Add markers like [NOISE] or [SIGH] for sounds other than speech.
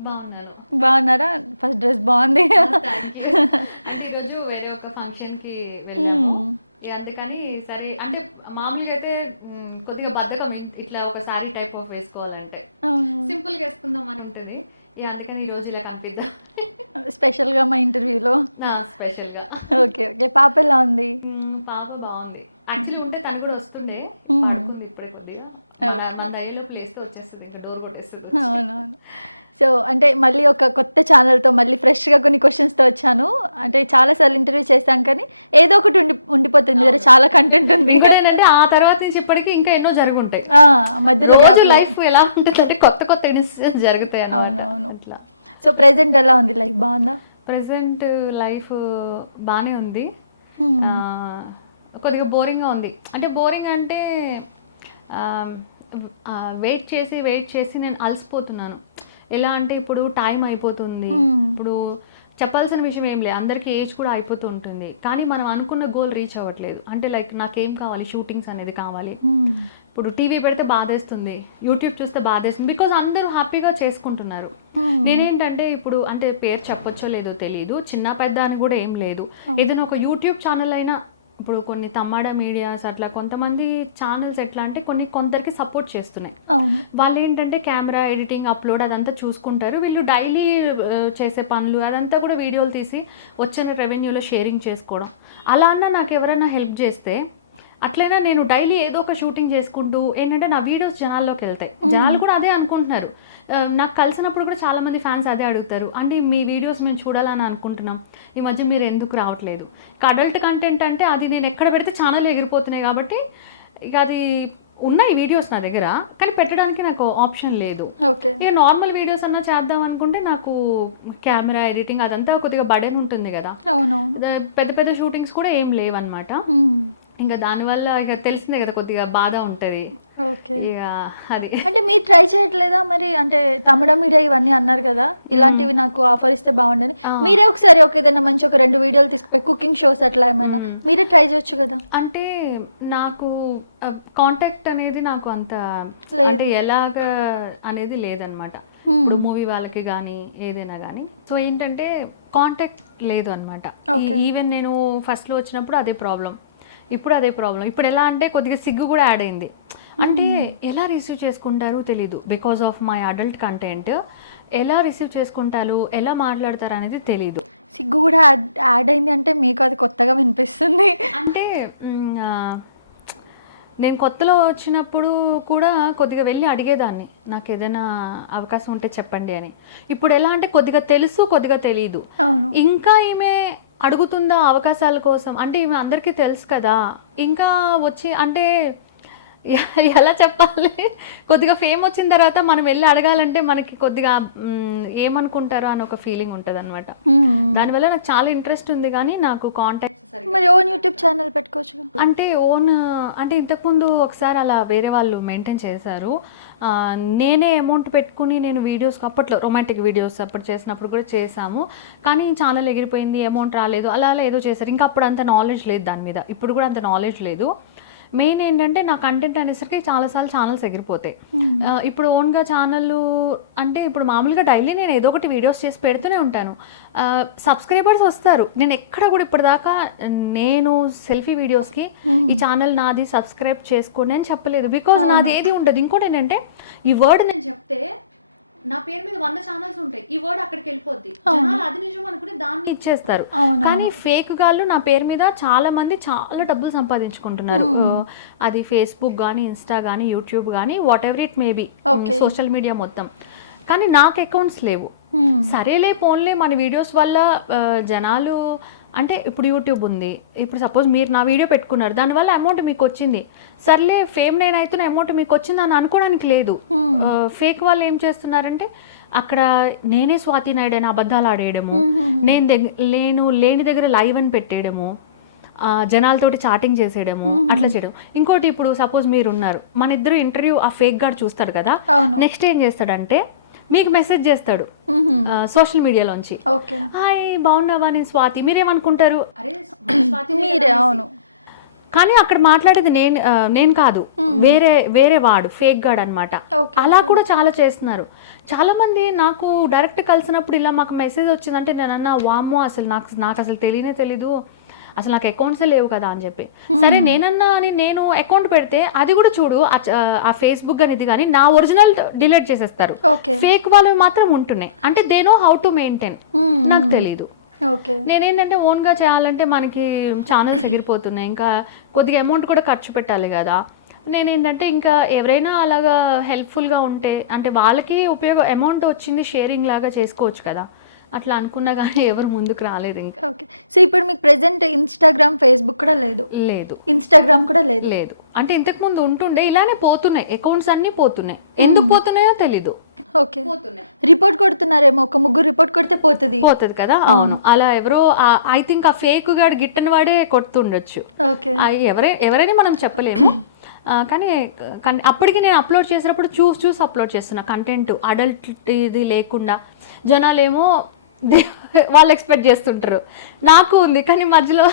బాగున్నాను. అంటే ఈరోజు వేరే ఒక ఫంక్షన్కి వెళ్ళాము. అందుకని సరే అంటే మామూలుగా అయితే కొద్దిగా బద్ధకం ఇట్లా ఒక శారీ టైప్ ఆఫ్ వేసుకోవాలంటే. ఉంటుంది. ఇక అందుకని ఈరోజు ఇలా కనిపిద్దాం? నా స్పెషల్గా. పాప బాగుంది. యాక్చువల్లీ ఉంటే తను కూడా వస్తుండే. పడుకుంది ఇప్పుడే కొద్దిగా. మన మన దయ్యలోపు లేస్తే వచ్చేస్తుంది ఇంకా డోర్ కొట్టేస్తుంది వచ్చి. ఇంకోటి ఏంటంటే ఆ తర్వాత నుంచి ఇప్పటికీ ఇంకా ఎన్నో జరుగుంటాయి. రోజు లైఫ్ ఎలా ఉంటుందంటే కొత్త కొత్త ఇన్సిడెంట్స్ జరుగుతాయి అన్నమాట. అట్లా. Present life? బాగానే ఉంది. ఆ, కొద్దిగా బోరింగ్గా ఉంది. అంటే బోరింగ్ అంటే వెయిట్ చేసి వెయిట్ చేసి నేను అలసిపోతున్నాను. ఎలా అంటే ఇప్పుడు టైం అయిపోతుంది. ఇప్పుడు చెప్పాల్సిన విషయం ఏం లేదు. అందరికీ ఏజ్ కూడా అయిపోతూ ఉంటుంది. కానీ మనం అనుకున్న గోల్ రీచ్ అవ్వట్లేదు. అంటే లైక్ నాకేం కావాలి? షూటింగ్స్ అనేది కావాలి. ఇప్పుడు టీవీ పెడితే బాధేస్తుంది. యూట్యూబ్ చూస్తే బాధేస్తుంది. బికాజ్ అందరూ హ్యాపీగా చేసుకుంటున్నారు. నేనేంటంటే ఇప్పుడు అంటే పేరు చెప్పొచ్చో లేదో తెలియదు చిన్న పెద్ద అని కూడా ఏం లేదు. ఏదైనా ఒక యూట్యూబ్ ఛానల్ అయినా ఇప్పుడు కొన్ని తమ్మాడ మీడియాస్ అట్లా కొంతమంది ఛానల్స్ ఎట్లా అంటే కొన్ని కొందరికి సపోర్ట్ చేస్తున్నాయి. వాళ్ళు ఏంటంటే కెమెరా ఎడిటింగ్ అప్లోడ్ అదంతా చూసుకుంటారు. వీళ్ళు డైలీ చేసే పనులు అదంతా కూడా వీడియోలు తీసి వచ్చిన రెవెన్యూలో షేరింగ్ చేసుకోవడం. అలా అన్నా నాకు ఎవరైనా హెల్ప్ చేస్తే అట్లయినా నేను డైలీ ఏదో ఒక షూటింగ్ చేసుకుంటూ ఏంటంటే నా వీడియోస్ జనాల్లోకి వెళ్తాయి. జనాలు కూడా అదే అనుకుంటున్నారు. నాకు కలిసినప్పుడు కూడా చాలామంది ఫ్యాన్స్ అదే అడుగుతారు. అండి మీ వీడియోస్ మేము చూడాలని అనుకుంటున్నాం. ఈ మధ్య మీరు ఎందుకు రావట్లేదు? ఇక అడల్ట్ కంటెంట్ అంటే అది నేను ఎక్కడ పెడితే ఛానల్ ఎగిరిపోతున్నాయి కాబట్టి ఇక అది ఉన్నాయి వీడియోస్ నా దగ్గర కానీ పెట్టడానికి నాకు ఆప్షన్ లేదు. ఇక నార్మల్ వీడియోస్ అన్నా చేద్దాం అనుకుంటే నాకు కెమెరా ఎడిటింగ్ అదంతా కొద్దిగా బడెన్ ఉంటుంది కదా. పెద్ద పెద్ద షూటింగ్స్ కూడా ఏం లేవన్నమాట. ఇంకా దానివల్ల ఇక తెలిసిందే కదా కొద్దిగా బాధ ఉంటుంది. ఇక అది. అంటే ఇవన్నీ అన్నారు కదా ఇలాంటివి నాకు ఆపరిస్తే బాగుండేది. ఆ. మీరే ఒకసారి ఒక ఏదైనా మంచి ఒక రెండు వీడియోలు తీసి కుకింగ్ షోస్ ఎట్లా మ్మ్. మీరే ట్రై చేయొచ్చు కదా. అంటే నాకు కాంటాక్ట్ అనేది నాకు అంత అంటే ఎలాగ అనేది లేదనమాట. ఇప్పుడు మూవీ వాళ్ళకి కానీ ఏదైనా కానీ సో ఏంటంటే కాంటాక్ట్ లేదు అనమాట ఈవెన్ నేను ఫస్ట్లో వచ్చినప్పుడు అదే ప్రాబ్లం ఇప్పుడు అదే ప్రాబ్లం ఇప్పుడు ఎలా అంటే కొద్దిగా సిగ్గు కూడా యాడ్ అయింది. అంటే ఎలా రిసీవ్ చేసుకుంటారు తెలీదు. Because of my adult content ఎలా రిసీవ్ చేసుకుంటారు ఎలా మాట్లాడతారు అనేది తెలీదు. అంటే నేను కొత్తలో వచ్చినప్పుడు కూడా కొద్దిగా వెళ్ళి అడిగేదాన్ని. నాకు ఏదైనా అవకాశం ఉంటే చెప్పండి అని. ఇప్పుడు ఎలా అంటే కొద్దిగా తెలుసు కొద్దిగా తెలియదు ఇంకా ఈమె అడుగుతుందా అవకాశాల కోసం? అంటే ఈమె అందరికీ తెలుసు కదా. ఇంకా వచ్చి అంటే [LAUGHS] ఎలా చెప్పాలి? కొద్దిగా ఫేమ్ వచ్చిన తర్వాత మనం వెళ్ళి అడగాలంటే మనకి కొద్దిగా ఏమనుకుంటారో అని ఒక ఫీలింగ్ ఉంటుంది అనమాట దానివల్ల నాకు చాలా ఇంట్రెస్ట్ ఉంది కానీ నాకు కాంటాక్ట్ అంటే ఓన్ అంటే ఇంతకుముందు ఒకసారి అలా వేరే వాళ్ళు మెయింటైన్ చేశారు. నేనే అమౌంట్ పెట్టుకుని నేను వీడియోస్ అప్పట్లో రొమాంటిక్ వీడియోస్ అప్పుడు చేసినప్పుడు కూడా చేశాము. కానీ ఛానల్ ఎగిరిపోయింది అమౌంట్ రాలేదు అలా అలా ఏదో చేశారు. ఇంకా అప్పుడు అంత నాలెడ్జ్ లేదు దాని మీద. ఇప్పుడు కూడా అంత నాలెడ్జ్ లేదు. మెయిన్ ఏంటంటే నా కంటెంట్ అనేసరికి చాలాసార్లు ఛానల్స్ ఎగిరిపోతాయి. ఆ, ఇప్పుడు ఓన్గా ఛానల్ అంటే ఇప్పుడు మామూలుగా డైలీ నేను ఏదో ఒకటి వీడియోస్ చేసి పెడుతూనే ఉంటాను. సబ్స్క్రైబర్స్ వస్తారు. నేను ఎక్కడ కూడా ఇప్పటిదాకా నేను సెల్ఫీ వీడియోస్కి ఈ ఛానల్ నాది సబ్స్క్రైబ్ చేసుకోండి అని చెప్పలేదు. బికాజ్ నాది ఏది ఉండదు. ఇంకోటి ఏంటంటే ఈ వర్డ్ ఇచ్చేస్తారు. కానీ ఫేక్ గాళ్ళు నా పేరు మీద చాలా మంది చాలా డబ్బులు సంపాదించుకుంటున్నారు. ఆ, అది ఫేస్బుక్ కానీ ఇన్స్టా కానీ యూట్యూబ్ కానీ whatever it maybe social media మొత్తం. కానీ నాకు అకౌంట్స్ లేవు. సరేలే పోన్లే మన వీడియోస్ వల్ల జనాలు అంటే ఇప్పుడు యూట్యూబ్ ఉంది. ఇప్పుడు సపోజ్ మీరు నా వీడియో పెట్టుకున్నారు. దానివల్ల అమౌంట్ మీకు వచ్చింది సర్లే ఫేమ్ నేను అవుతున్న అమౌంట్ మీకు వచ్చింది అని అనుకోవడానికి లేదు. ఫేక్ వాళ్ళు ఏం చేస్తున్నారంటే అక్కడ నేనే స్వాతి నాయుడు అని అబద్ధాలు ఆడేయడము. నేను దగ్గ నేను లేని దగ్గర లైవ్ అని పెట్టేయడము. జనాలతోటి చాటింగ్ చేసేయడము. అట్లా చేయడం. ఇంకోటి ఇప్పుడు సపోజ్ మీరు ఉన్నారు మన ఇద్దరు ఇంటర్వ్యూ ఆ ఫేక్ గార్డ్ చూస్తాడు కదా? నెక్స్ట్ ఏం చేస్తాడంటే మీకు మెసేజ్ చేస్తాడు. సోషల్ మీడియాలోంచి. హాయ్ బాగున్నావా? నేను స్వాతి. మీరేమనుకుంటారు? కానీ అక్కడ మాట్లాడేది నేను నేను కాదు. వేరే వేరే వాడు. ఫేక్ గాడ్ అనమాట అలా కూడా చాలా చేస్తున్నారు. చాలామంది నాకు డైరెక్ట్ కలిసినప్పుడు ఇలా మాకు మెసేజ్ వచ్చిందంటే నేను అన్నా వామ్మో అసలు నాకు నాకు అసలు తెలియనే తెలీదు. అసలు నాకు అకౌంట్సే లేవు కదా అని చెప్పి. సరే నేనన్నా అని నేను అకౌంట్ పెడితే అది కూడా చూడు ఆ ఫేస్బుక్ కానీ ఇది కానీ నా ఒరిజినల్ డిలీట్ చేసేస్తారు. ఫేక్ వాళ్ళు మాత్రం ఉంటున్నాయి. అంటే they know how to maintain నాకు తెలీదు. నేనేంటంటే ఓన్గా చేయాలంటే మనకి ఛానల్స్ ఎగిరిపోతున్నాయి. ఇంకా కొద్దిగా అమౌంట్ కూడా ఖర్చు పెట్టాలి కదా. నేనేంటంటే ఇంకా ఎవరైనా అలాగా హెల్ప్ఫుల్గా ఉంటే అంటే వాళ్ళకి ఉపయోగం అమౌంట్ వచ్చింది షేరింగ్ లాగా చేసుకోవచ్చు కదా. అట్లా అనుకున్నా కానీ [LAUGHS] ఎవరు ముందుకు రాలేదు ఇంక. లేదు. లేదు. అంటే ఇంతకుముందు ఉంటుండే ఇలానే పోతున్నాయి. అకౌంట్స్ అన్నీ పోతున్నాయి. ఎందుకు పోతున్నాయో తెలీదు. పోతుంది. కదా? అవును. అలా ఎవరో ఐ థింక్ ఆ ఫేక్ గాడు గిట్టని వాడే కొడుతుండొచ్చు. ఎవరై ఎవరైనా మనం చెప్పలేము. కానీ అప్పటికి నేను అప్లోడ్ చేసినప్పుడు చూసి చూసి అప్లోడ్ చేస్తున్నా కంటెంట్ అడల్ట్ ఇది లేకుండా. జనాలేమో దే- [LAUGHS] వాళ్ళు ఎక్స్పెక్ట్ చేస్తుంటారు. నాకు ఉంది కానీ మధ్యలో